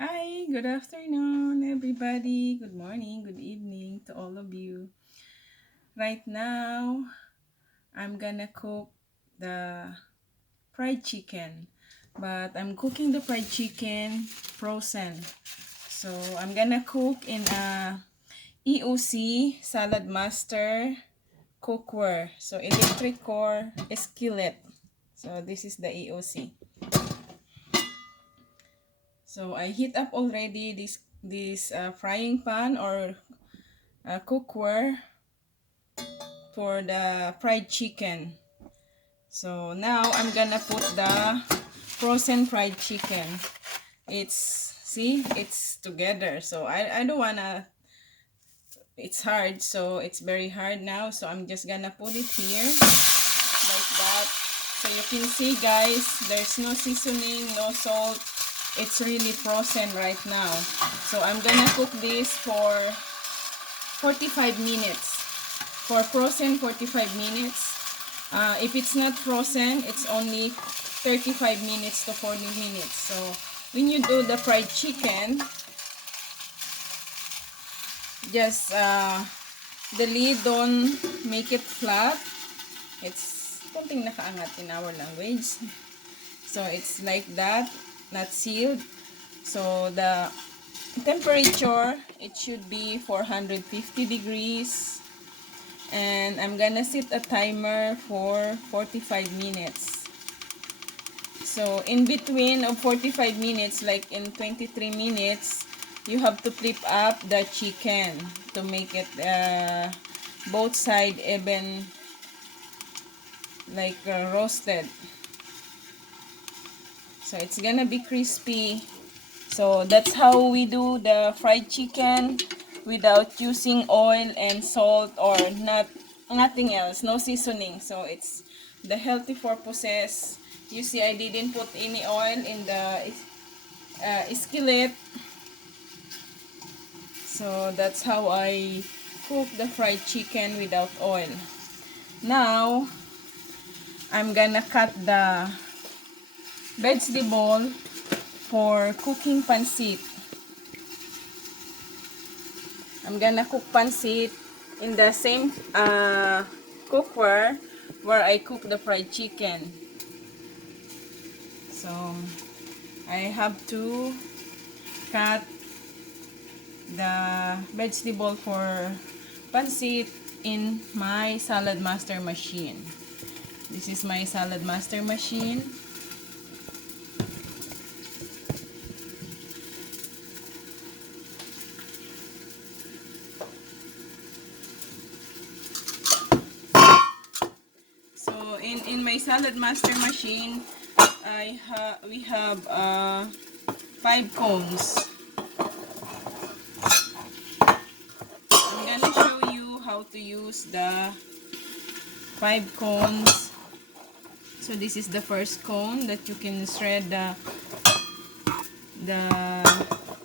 Hi, good afternoon, everybody. Good morning, good evening to all of you. Right now, I'm gonna cook the fried chicken, but I'm cooking the fried chicken frozen. So I'm gonna cook in a EOC Saladmaster cookware. So electric core skillet. So this is the EOC. So I heat up already this frying pan or cookware for the fried chicken. So now I'm gonna put the frozen fried chicken. It's together. So I don't wanna, it's hard. So it's very hard now. So I'm just gonna put it here like that. So you can see, guys, there's no seasoning, no salt. It's really frozen right now. So I'm gonna cook this for 45 minutes. For frozen, 45 minutes. If it's not frozen, it's only 35 minutes to 40 minutes. So when you do the fried chicken, just the lid, don't make it flat. It's something nakaangat in our language. So it's like that, not sealed. So the temperature, it should be 450 degrees. And I'm gonna set a timer for 45 minutes. So in between of 45 minutes, like in 23 minutes, you have to flip up the chicken to make it both side even, like roasted. So it's gonna be crispy. So that's how we do the fried chicken without using oil and salt or nothing else, no seasoning. So it's the healthy purposes. You see, I didn't put any oil in the skillet. So that's how I cook the fried chicken without oil. Now I'm gonna cut the vegetable for cooking pancit. I'm gonna cook pancit in the same cookware where I cook the fried chicken. So I have to cut the vegetable for pancit in my Saladmaster machine. This is my Saladmaster machine. So in my Saladmaster machine, we have 5 cones. I'm gonna show you how to use the 5 cones. So this is the first cone that you can shred the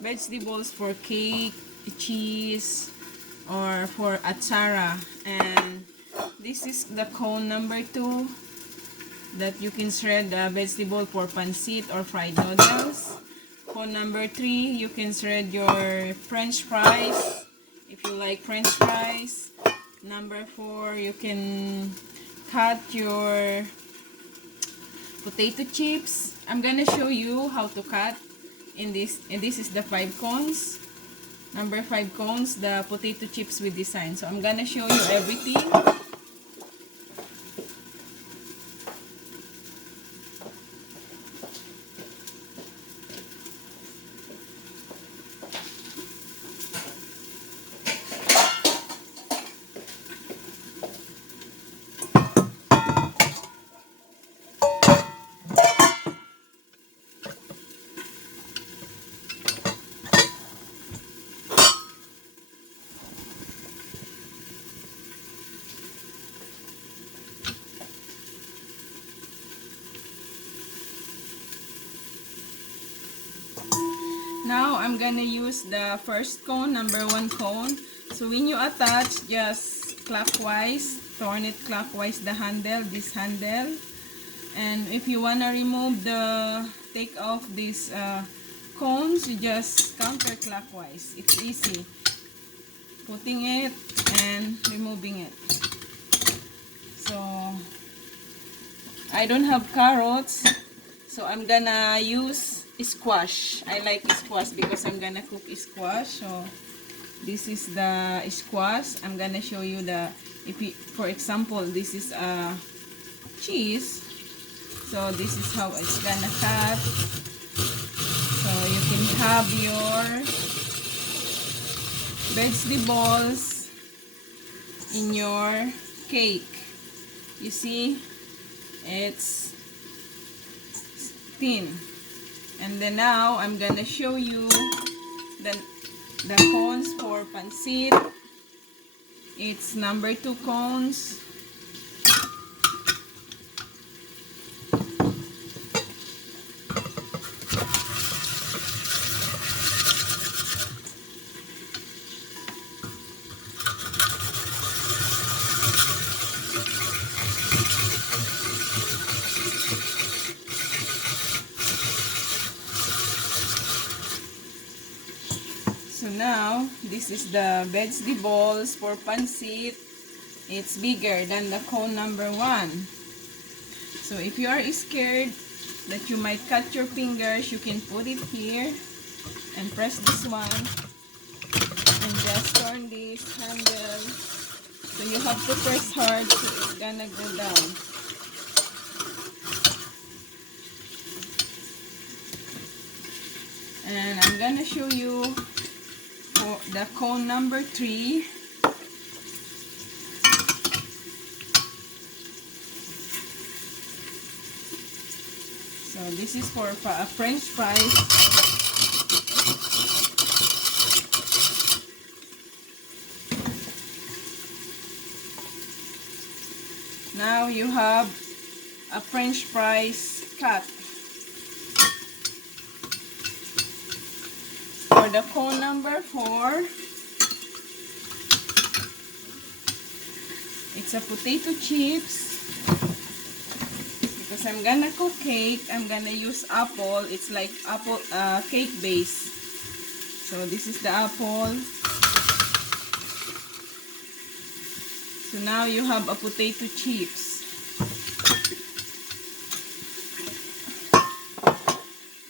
vegetables for cake, cheese, or for atsara. And this is the cone number 2 that you can shred the vegetable for pancit or fried noodles. Cone number 3, you can shred your french fries if you like french fries. Number 4, you can cut your potato chips. I'm gonna show you how to cut in this, and this is the 5 cones. Number 5 cones, the potato chips with design. So I'm gonna show you everything. Now I'm gonna use the first cone, number 1 cone. So when you attach, just clockwise, turn it clockwise, the handle, this handle. And if you wanna remove take off this cones, you just counterclockwise. It's easy. Putting it and removing it. So, I don't have carrots, so I'm gonna use squash. I like squash because I'm gonna cook squash. So, this is the squash. I'm gonna show you the, for example, this is a cheese. So, this is how it's gonna cut. So, you can have your vegetables in your cake. You see, it's thin. And then now I'm gonna show you the cones for pancit. It's number 2 cones. So now, this is the vegetables for pancit. It's bigger than the cone number 1. So if you are scared that you might cut your fingers, you can put it here and press this one and just turn this handle. So you have to press hard so it's gonna go down. And I'm gonna show you for the cone number 3. So this is for French fries. Now you have a French fries cut. For the cone number 4, it's a potato chips. Because I'm gonna cook cake, I'm gonna use apple. It's like apple cake base. So this is the apple. So now you have a potato chips.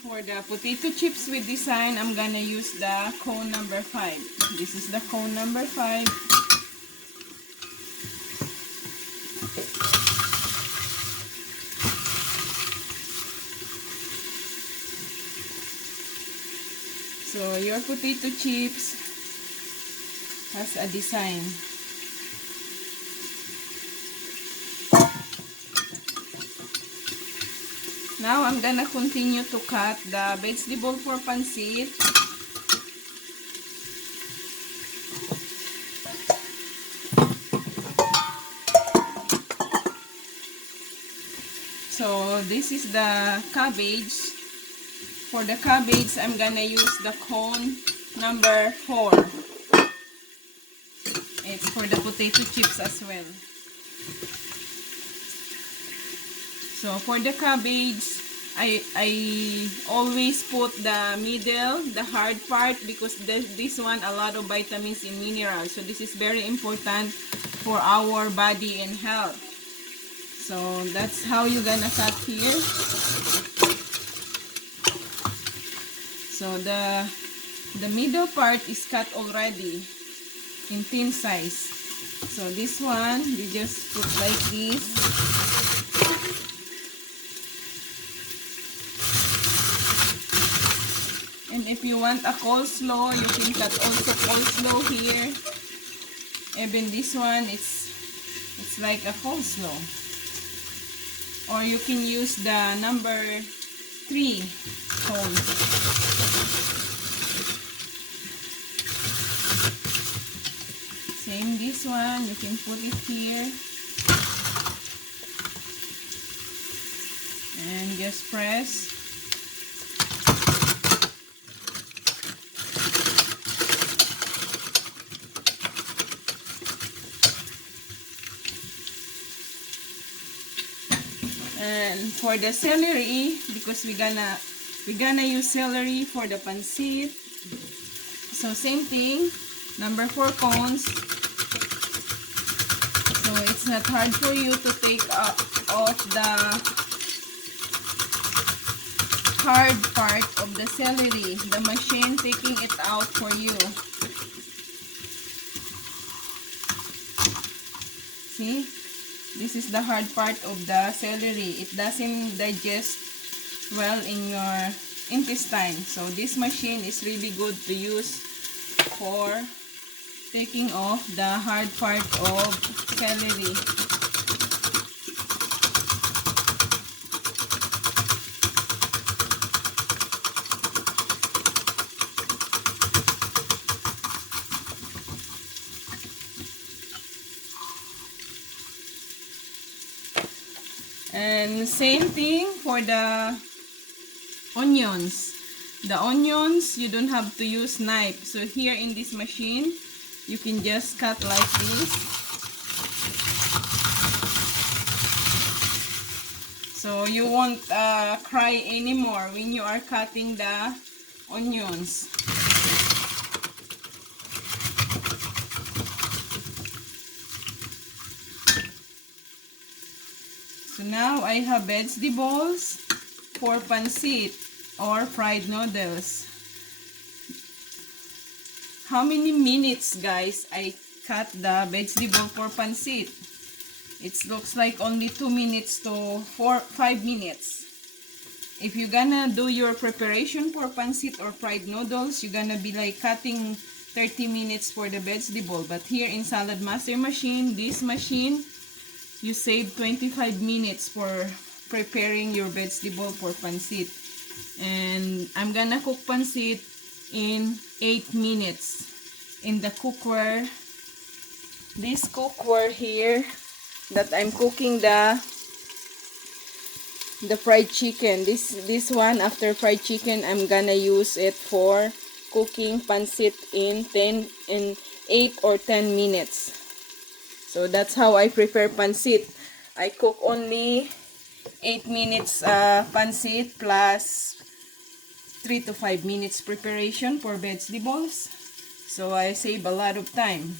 For the potato chips with design, I'm gonna use the cone number 5. This is the cone number 5. So your potato chips has a design. Now I'm gonna continue to cut the vegetable for pancit. So this is the cabbage. For the cabbage, I'm gonna use the cone number 4. It's for the potato chips as well. So for the cabbage, I always put the middle, the hard part, because this one a lot of vitamins and minerals. So this is very important for our body and health. So that's how you're gonna cut here. So the middle part is cut already in thin size. So this one, you just put like this. And if you want a coleslaw, you can cut also coleslaw here. Even this one, it's like a coleslaw. Or you can use the number 3 cone. Same this one, you can put it here. And just press. And for the celery, because we're gonna we're gonna use celery for the pancit. So same thing, number 4 cones. So it's not hard for you to take off the hard part of the celery. The machine taking it out for you. See? This is the hard part of the celery. It doesn't digest well in your intestine. So this machine is really good to use for taking off the hard part of celery. And same thing for the onions. The onions, you don't have to use knife. So here in this machine, you can just cut like this. So you won't cry anymore when you are cutting the onions. So now I have vegetables for pancit or fried noodles. How many minutes, guys, I cut the vegetable for pancit? It looks like only 2 minutes to 5 minutes. If you're gonna do your preparation for pancit or fried noodles, you're gonna be like cutting 30 minutes for the vegetable. But here in Saladmaster machine, this machine, you save 25 minutes for preparing your vegetable for pancit. And I'm gonna cook pancit in 8 minutes in the cookware. This cookware here that I'm cooking the fried chicken. This one, after fried chicken, I'm gonna use it for cooking pancit in 8 or 10 minutes. So that's how I prepare pancit. I cook only 8 minutes pancit plus 3 to 5 minutes preparation for vegetables. So I save a lot of time.